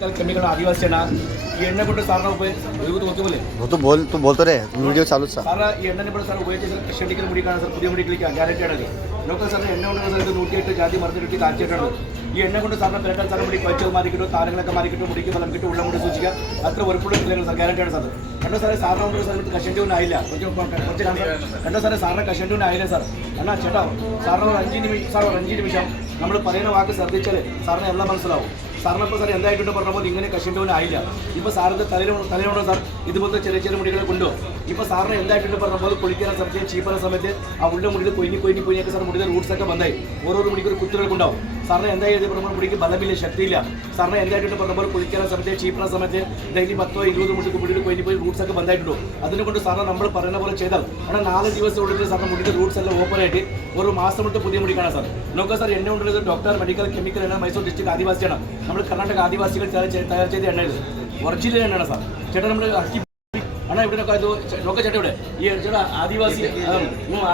chemical आदिवासी ఈ ఎన్న కూడా సార్ तू बोलतो रे वीडियो चालू సార్ ఈ ఎన్నని కూడా సార్ ఉపయోగించి షెడ్డికల్ ముడి కాదు సార్ పుതിയ ముడికి గ్యారెంటీ ആണ് ലോക്കൽ സാറിന് എണ്ണ കൊണ്ട് സാർ 108 ജാതി മരുന്ന് കിട്ടി കാച്ചിട്ടുണ്ട് ഈ എണ്ണ കൊണ്ട് സാറിന് പെരട്ടാൽ സാറിന് മുടി കൊച്ചു മാറി കിട്ടും താരങ്ങളൊക്കെ മാറി കിട്ടും മുടിക്ക് ബലം കിട്ടും ഉള്ള മുടി സൂചിക്കുക അത്ര ഉറപ്പുള്ള സാർ ഗ്യാരണ്ടിയാണ് സാർ കണ്ടോ സാറേ സാറിന് കൊണ്ട് സാറിന് കഷണ്ടിയൊന്നും ആയില്ല കുറച്ച് കണ്ടോ സാറേ സാറിന് കഷണ്ടിയൊന്നും ആയില്ല സാർ എന്നാ ചേട്ടാ സാറിന് ഒരു 5 നിമിഷം നമ്മൾ പറയുന്ന വാക്ക് ശ്രദ്ധിച്ചാൽ സാറിന് എല്ലാം മനസ്സിലാവും സാറിനിപ്പോൾ സാർ എന്തായിട്ടുണ്ട് പറഞ്ഞപ്പോൾ ഇങ്ങനെ കഷണ്ടിയൊന്നും ആയില്ല ഇപ്പോൾ സാറിൻ്റെ തലയിലുണ്ടോ സാർ ഇതുപോലത്തെ ചെറിയ ചെറിയ മുടികളെ കൊണ്ടോ ഇപ്പോൾ സാറിന് എന്തായിട്ടുണ്ട് പറഞ്ഞപ്പോൾ കുളിക്കുന്ന സമയത്ത് ചീപ്പുന്ന സമയത്ത് ആ ഉള്ള മുടിയിൽ കൊയിഞ്ഞൊക്കെ സാർ മുടിയുടെ റൂട്ട്സൊക്കെ ബന്ധായി ഓരോ മുടിക്ക് ഒരു കുത്തുകൾക്കുണ്ടാവും സാറിന് എന്തായത് പറഞ്ഞപ്പോൾ മുടിക്ക് ബലമില്ല ശക്തിയില്ല സാറിന് എന്തായിട്ടുണ്ട് പറഞ്ഞപ്പോൾ കുളിക്കുന്ന സമയത്ത് ചീപ്പുന്ന സമയത്ത് ഡെയിലി 10-20 മുടിക്ക് മുടിയിൽ പോയി റൂട്ട്സൊക്കെ ബന്ധായിട്ടുണ്ടോ അതിനെക്കൊണ്ട് സാറിന് നമ്മൾ പറയുന്ന പോലെ ചെയ്താൽ കാരണം 4 ദിവസം ഉള്ളിൽ സാറിന് മുടിയുടെ റൂട്ട്സ് എല്ലാം ഓപ്പൺ ആയിട്ട് ഒരു മാസം കൊണ്ട് പുതിയ മുടി കാണാം സാർ നോക്കുക സാർ എന്നെ കൊണ്ടുള്ളത് ഡോക്ടർ മെഡിക്കൽ കെമിക്കൽ എണ്ണ മൈസൂർ ഡിസ്ട്രിക്ട് ആദിവാസിയാണ് നമ്മൾ കർണാടക ആദിവാസികൾ തയ്യാർ ചെയ്ത എണ്ണ ഇത് ഒറിജിനൽ എണ്ണയാണ് സാർ ചേട്ടാ നമ്മൾ അണ്ണാ ഇവിടെ നോക്ക ചേട്ടാ ഇവിടെ ഈ ചേട്ടാ ആദിവാസി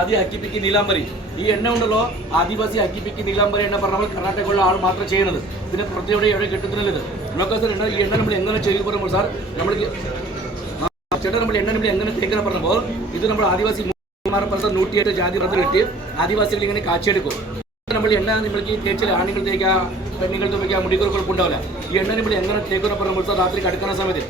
ആദ്യ അക്കിപ്പിക്ക് നീലാംബരി ഈ എണ്ണ ഉണ്ടല്ലോ ആദിവാസി അക്കിപ്പിക്ക് നീലാംബരി എണ്ണ പറഞ്ഞാൽ കർണാടകയിലുള്ള ആൾ മാത്രം ചെയ്യുന്നത് ഇതിനെ പ്രത്യേകം എവിടെ കിട്ടുന്നില്ല ഇത് നോക്കുക സാർ ഈ എണ്ണ നമ്മൾ എങ്ങനെ ചെയ്തു പറയുമ്പോൾ സാർ നമ്മൾ ചേട്ടാ നമ്മൾ എണ്ണ നമ്മൾ എങ്ങനെ തേക്കാൻ പറഞ്ഞപ്പോൾ ഇത് നമ്മൾ ആദിവാസി 108 ജാതി മരുന്ന് കിട്ടി ആദിവാസികൾ ഇങ്ങനെ കാച്ചിയെടുക്കും നമ്മൾ എണ്ണ നമ്മൾക്ക് തേച്ചിൽ ആണുങ്ങൾ തേക്കാം പെണ്ണുങ്ങൾ തേക്കാം മുടികൾ കുഴപ്പമുണ്ടാവില്ല ഈ എണ്ണ നമ്മൾ എങ്ങനെ തേക്കുന്ന പറയുമ്പോൾ രാത്രി കടക്കുന്ന സമയത്ത്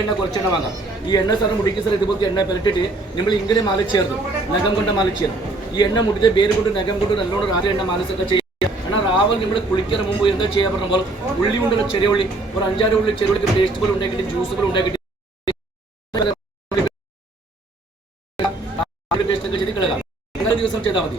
എണ്ണ കുറച്ചെണ്ണ വാങ്ങാം ഈ എണ്ണ സാറിന് മുടിക്ക് സാർ ഇതുപോലത്തെ എണ്ണ പെരട്ടിട്ട് നമ്മൾ ഇങ്ങനെ മാലിച്ചേർന്നു നഖം കൊണ്ട് മാലിച്ചേർന്നു ഈ എണ്ണ മുടിയുടെ പേര് കൊണ്ട് നഖം കൊണ്ട് നല്ലോണം രാത്രി എണ്ണ മാലിച്ചൊക്കെ ചെയ്യുക എന്നാൽ രാവിലെ നമ്മൾ കുളിക്കുന്ന മുമ്പ് എന്താ ചെയ്യാൻ പറഞ്ഞപ്പോൾ ഉള്ളി കൊണ്ടുള്ള ചെറിയ ഉള്ളി ഒരു 5-6 ഉള്ളി ചെറിയ ഉള്ളിക്ക് പേസ്റ്റ് പോലെ ഉണ്ടാക്കിയിട്ട് ജ്യൂസ് പോലെ ഉണ്ടാക്കിയിട്ട് പേസ്റ്റ് ഒക്കെ ചെയ്ത് കളയാം അങ്ങനെ ദിവസം ചെയ്താൽ മതി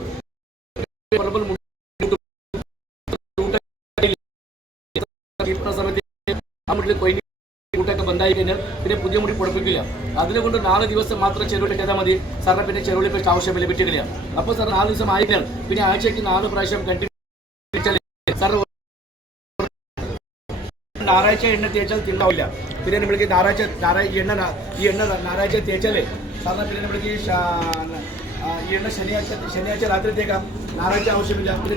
കൂട്ടൊക്കെ ബന്ധായി കഴിഞ്ഞാൽ പിന്നെ പുതിയ മുടി പൊടിപ്പിക്കില്ല അതിനെക്കൊണ്ട് 4 ദിവസം മാത്രം ചെറുപടി ചെയ്താൽ മതി സാറിന് പിന്നെ ചെറുപടി പേസ്റ്റ് ആവശ്യമില്ല പറ്റില്ല അപ്പോൾ സാർ 4 ദിവസം ആയിരുന്നാൽ പിന്നെ ആഴ്ചയ്ക്ക് 4 പ്രാവശ്യം കണ്ടിന്യൂ സാർ ഞായറാഴ്ച എണ്ണ തേച്ചാൽ തിണ്ടാവില്ല പിന്നെ നമ്മൾക്ക് ഈ എണ്ണ ഞായറാഴ്ച തേച്ചാലേ സാറിന് പിന്നെ നമ്മൾക്ക് ഈ എണ്ണ ശനിയാഴ്ച രാത്രി തേക്കാം ഞായറാഴ്ച ആവശ്യമില്ല പിന്നെ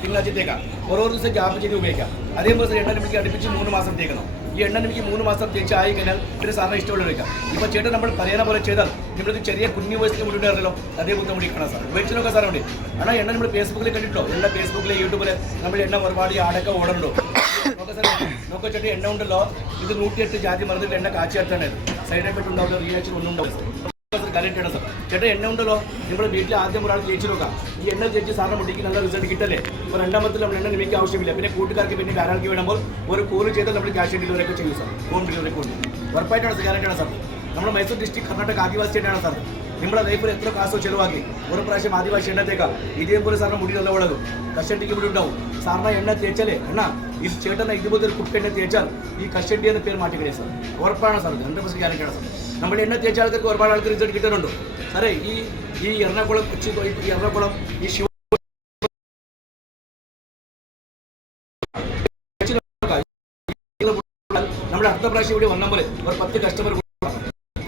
തിങ്കളാഴ്ച തേക്കാം ഓരോ ദിവസം ഗ്യാപ്പ് ചെയ്ത് ഉപയോഗിക്കാം അതേപോലെ എണ്ണ നമുക്ക് അടുപ്പിച്ച് 3 മാസം തേക്കണം ഈ എണ്ണ നമുക്ക് 3 മാസം തേച്ച് ആയി കഴിഞ്ഞാൽ പിന്നെ സാറിന് ഇഷ്ടമുള്ള വയ്ക്കാം ഇപ്പോൾ ചേട്ടൻ നമ്മൾ പറയുന്ന പോലെ ചെയ്താൽ നമ്മൾക്ക് ചെറിയ കുഞ്ഞു വയസ്സിൽ മുടി ഉണ്ടായിരുന്നല്ലോ അതേപോലെ മുടി കാണാം സാർ ഉപയോഗിച്ചൊക്കെ സാറുണ്ട് ஆனால் എണ്ണ നമ്മൾ ഫേസ്ബുക്കിൽ കണ്ടിട്ടോ എല്ലാ ഫേസ്ബുക്കിൽ യൂട്യൂബിൽ നമ്മൾ എണ്ണ ഒരുപാട് ആടൊക്കെ ഓടണ്ടോ നോക്ക ചേട്ടൻ എണ്ണ ഉണ്ടല്ലോ ഇത് 108 ജാതി മരുന്നിൽ എണ്ണ കാച്ചിയാട്ടാണ് സൈഡ് എഫക്റ്റ് ഉണ്ടാവില്ല റിയാക്ഷൻ ഒന്നും ഉണ്ടാവില്ല ഗ്യാരണ്ടിയാണ് സാർ ചേട്ടാ എണ്ണ ഉണ്ടല്ലോ നമ്മുടെ വീട്ടിൽ ആദ്യം ഒരാൾ തേച്ച് നോക്കാം ഈ എണ്ണ തേച്ച് സാറിന് മുടിക്ക് നല്ല റിസൾട്ട് കിട്ടല്ലേ ഇപ്പോൾ രണ്ടാമത്തിൽ നമ്മൾ എണ്ണ നിമിക്ക് ആവശ്യമില്ല പിന്നെ കൂട്ടുകാർക്ക് പിന്നെ ധാരാളം വേണമ്പോൾ ഒരു കോൾ ചെയ്താൽ നമ്മൾ ക്യാഷ് ഡെലിവറി ഒക്കെ ചെയ്യും സാർ ഹോം ഡെലിവറി കൊണ്ട് ഉറപ്പായിട്ടാണ് ഗ്യാരണ്ടിയാണ് സാർ നമ്മുടെ മൈസൂർ ഡിസ്ട്രിക്ട് കർണാടക ആദിവാസി എണ്ണയാണ് സാർ നമ്മുടെ ലൈഫിൽ എത്ര കാശോ ചിലവാക്കി ഒരു പ്രാവശ്യം ആദിവാസി എണ്ണ തേക്കാം ഇതേപോലെ സാറിന് മുടി നല്ല വളരും കഷണ്ടിക്ക് മുടി ഉണ്ടാവും സാറിന് എണ്ണ തേച്ചാലേ എണ്ണ ഈ ചേട്ടനെ ഇതുപോലത്തെ ഒരു കുട്ടി എണ്ണ തേച്ചാൽ ഈ കഷണ്ടി എന്ന പേര് മാറ്റി കഴിയും സാർ ഉറപ്പാണ് സാർ 100% ഗ്യാരണ്ടിയാണ് സാർ നമ്മുടെ എണ്ണ തേച്ച ആൾക്കാർക്ക് ഒരുപാട് ആൾക്കാർ റിസൾട്ട് കിട്ടുന്നുണ്ടോ സാറേ ഈ എറണാകുളം കൊച്ചി ഈ എറണാകുളം ഈ ശിവ നമ്മുടെ അടുത്ത പ്രാവശ്യം ഇവിടെ വന്ന പോലെ ഒരു 10 കസ്റ്റമർ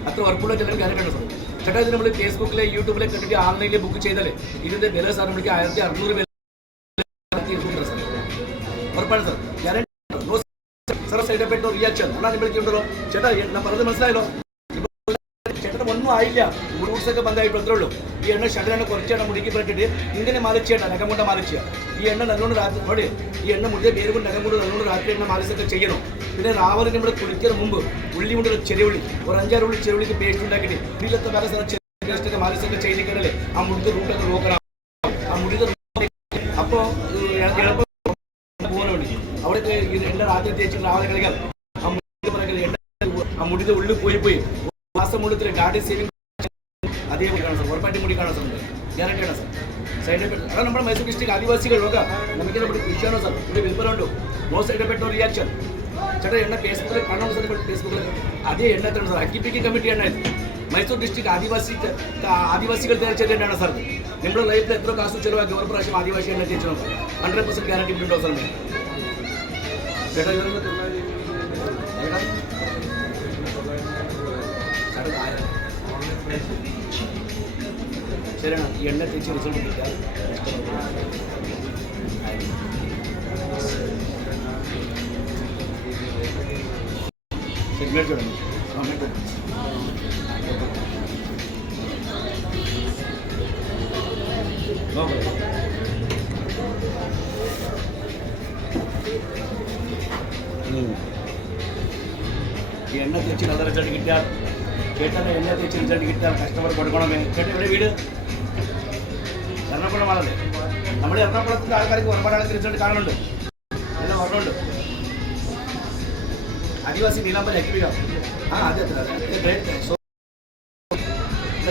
അത്ര ഉറപ്പുള്ള ചിലർ ഗ്യാരണ്ടിയാണ് സാർ ചേട്ടാ ഇത് നമ്മൾ ഫേസ്ബുക്കിലെ യൂട്യൂബിലെ കണ്ടിട്ട് ഓൺലൈനിൽ ബുക്ക് ചെയ്താലേ ഇതിന്റെ വില സാർ നമുക്ക് 1600 സാർ ഉറപ്പാണ് സാർ ഗ്യാരണ്ടി സാർ സൈഡ് എഫക്റ്റോ റിയാക്ഷൻ ഒന്നാം നിമിഷം ചേട്ടാ ഞാൻ പറഞ്ഞത് മനസ്സിലായല്ലോ ചേട്ടന് ഒന്നും ആയില്ല റൂട്ട്സ് ഒക്കെ ബന്ധമായിട്ട് അത്രേ ഉള്ളൂ ഈ എണ്ണ ഷടലെണ്ണ കുറച്ചെണ്ണ മുടിക്ക് പറ്റിട്ട് ഇങ്ങനെ മാലിച്ചേട്ടാ നഖം കൊണ്ട് മാലിച്ച ഈ എണ്ണ നല്ലോണം രാത്രി ഈ എണ്ണ മുടിയെ പേര് കൊണ്ട് നഖം കൊണ്ട് നല്ലോണം രാത്രി എണ്ണ മാലിച്ചൊക്കെ ചെയ്യണം പിന്നെ രാവിലെ നമ്മൾ കുളിക്കുന്ന മുമ്പ് ഉള്ളി കൊണ്ടുള്ള ചെറിയ ഉള്ളി ഒരു 5-6 ഉള്ളി ചെറിയ ഉള്ളിക്ക് പേസ്റ്റ് ഉണ്ടാക്കിയിട്ട് ഇതിലത്തെ പല സ്ഥലം പേസ്റ്റൊക്കെ മാലിച്ചൊക്കെ ചെയ്തിട്ടുണ്ടല്ലേ ആ മുടിയുടെ റൂട്ടൊക്കെ നോക്കണം ആ മുടിയുടെ അപ്പോൾ പോകാൻ വേണ്ടി അവിടെ എണ്ണ രാത്രി തേച്ച് രാവിലെ കളിക്കാം ആ മുടിയുടെ ഉള്ളിൽ പോയി മാസം മുഴുവൻ ഗാഡി സേവിംഗ് അതേപോലെ കാണാം സാർ ഉറപ്പായിട്ട് മുടി കാണാൻ സാർ ഗ്യാരണ്ടിയാണ് സാർ സൈഡ് എഫക്ട് അതാണ് നമ്മുടെ മൈസൂർ ഡിസ്ട്രിക്ട് ആദിവാസികൾ നോക്കാം നമുക്ക് നമ്മുടെ വിഷയമാണോ സാർ ഇവിടെ വിൽപ്പനുണ്ടോ no side effect no reaction ചേട്ടാ എണ്ണ ഫേസ്ബുക്കിൽ കാണാമോ സാർ ഫേസ്ബുക്കിൽ അതേ എണ്ണ എത്രയാണ് സാർ അക്കിപ്പിക്ക് കമ്മിറ്റി എണ്ണ മൈസൂർ ഡിസ്ട്രിക്ട് ആദിവാസികൾ തയ്യാർ എണ്ണയാണ് സാർ നമ്മുടെ ലൈഫിൽ എത്ര കാശ് ചിലവാക്കി ഒരു പ്രാവശ്യം ആദിവാസി എണ്ണ തേച്ച് നോക്കാം 100% ഗ്യാരണ്ടി ഉണ്ടോ സാർ ചേട്ടാ ശരിയാണ് ഈ എണ്ണ തേച്ച് റിസൾട്ട് കിട്ടിയാൽ ശരി മേടിച്ചോളൂ മേടിച്ചോളൂ നോക്കൂ ഈ എണ്ണ തേച്ച് നല്ല റിസൾട്ട് കിട്ടിയാൽ ചേട്ടൻ്റെ എണ്ണ തേച്ച് റിസൾട്ട് കിട്ടിയാൽ കസ്റ്റമർ കൊടുക്കണമേ ചേട്ടൻ ഇവിടെ വീട് എറണാകുളമാണല്ലേ നമ്മുടെ എറണാകുളത്തിൻ്റെ ആൾക്കാർക്ക് ഒരുപാട് ആൾക്ക് റിസൾട്ട് കാണുന്നുണ്ട് എല്ലാം ഓർമ്മയുണ്ട് ആദിവാസി നീലാമ്പൽ അക്കിവിക അതെ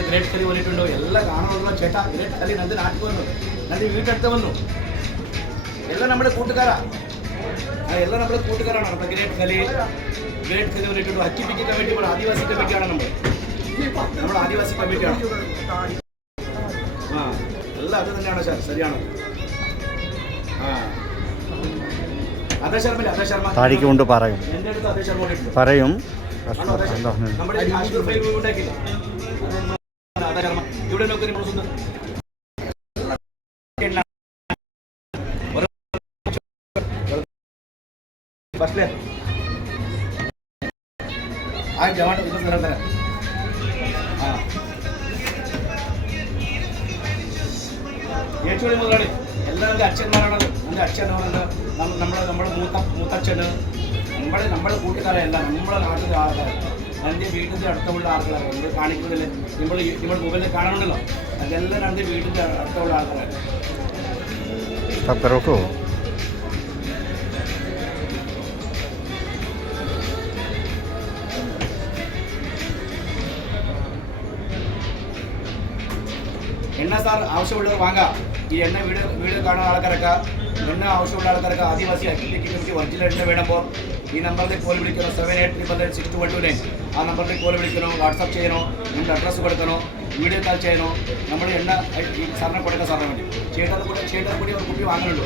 ഗ്രേറ്റ് കലി വന്നിട്ടുണ്ടോ എല്ലാം കാണാനുള്ള ചേട്ടാ ഗ്രേറ്റ് കലി നന്ദി നാട്ടിൽ വന്നു നന്ദി വീട്ടടുത്ത് വന്നു എല്ലാം നമ്മുടെ കൂട്ടുകാരാ എല്ലാം നമ്മുടെ കൂട്ടുകാരാണ് നമ്മുടെ ഗ്രേറ്റ് കലി വന്നിട്ടുണ്ടോ അക്കിപ്പിക്ക് കമ്മിറ്റി നമ്മുടെ ആദിവാസി കമ്മിറ്റിയാണ് നമ്മുടെ ആദിവാസി കമ്മിറ്റിയാണ് എല്ലാം അത് തന്നെയാണ് സാർ ശരിയാണ് അതേ ശർമ്മ അതേ ശർമ്മ താടിക്ക് കൊണ്ട് പറയും എൻ്റെ അടുത്ത് അതേ ശർമ്മ പറയും നമ്മുടെ ഉണ്ടാക്കില്ല അതേ ശർമ്മ ഇവിടെ നോക്കി നമ്മൾ സുന്ദർ ഫസ്റ്റ് ആ ജവാൻ തരാം ഏറ്റുപടി മുതലാളി എല്ലാം എൻ്റെ അച്ഛന്മാരാണത് എൻ്റെ അച്ഛനാണത് നമ്മുടെ മൂത്തച്ഛന് നമ്മുടെ കൂട്ടുകാരെല്ലാം നമ്മുടെ നാട്ടിലെ ആൾക്കാർ എൻ്റെ വീട്ടിൻ്റെ അടുത്തുള്ള ആൾക്കാരാണ് നമ്മൾ കാണിക്കുന്നതിൽ നമ്മൾ മൊബൈലിൽ കാണുന്നുണ്ടല്ലോ അതെല്ലാം എൻ്റെ വീട്ടിൻ്റെ അടുത്തുള്ള ആൾക്കാരാണ് എണ്ണ സാർ ആവശ്യമുള്ളവർ വാങ്ങാം ഈ എണ്ണ വീഡിയോ കാണുന്ന ആൾക്കാരൊക്കെ എണ്ണ ആവശ്യമുള്ള ആൾക്കാരൊക്കെ ആദിവാസി അക്ടിവിറ്റി കമ്മിറ്റി ഒറിജിനൽ എണ്ണ വേണമ്പോൾ ഈ നമ്പറിലേക്ക് കോൾ വിളിക്കണോ 78886212 ആ നമ്പറിലേക്ക് കോൾ വിളിക്കണോ വാട്സാപ്പ് ചെയ്യണോ നിങ്ങളുടെ അഡ്രസ്സ് കൊടുക്കണോ വീഡിയോ കോൾ ചെയ്യണോ നമ്മൾ എണ്ണ ഈ സാറിനെ കൊടുക്കാൻ സാറിന് വേണ്ടി ചേട്ടാ കൂടി ഒരു കുപ്പി വാങ്ങുന്നുള്ളൂ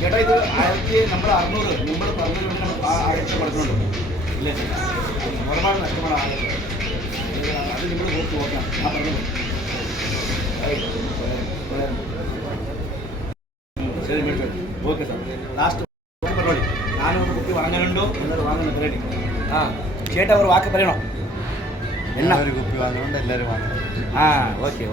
ചേട്ടാ ഇത് 1600 നമ്മൾ പറഞ്ഞതിന് വേണ്ടി നമ്മൾ ആഴ്ച കൊടുക്കുന്നുണ്ട് ഇല്ലേ ഒരുപാട് നഷ്ടമാണ് അത് നിങ്ങൾ നോക്കാം ആ പറഞ്ഞു ശരി മേടിച്ചോളൂ ഓക്കെ സാർ ലാസ്റ്റ് പരിപാടി ഞാനൊരു കുട്ടി വാങ്ങാനുണ്ടോ എല്ലാവരും വാങ്ങുന്നുണ്ട് റെഡി ചേട്ടാ ഒരു വാക്ക് പറയണോ എണ്ണ ഒരു കുപ്പി വാങ്ങുന്നുണ്ട് എല്ലാവരും വാങ്ങുന്നുണ്ട് ഓക്കെ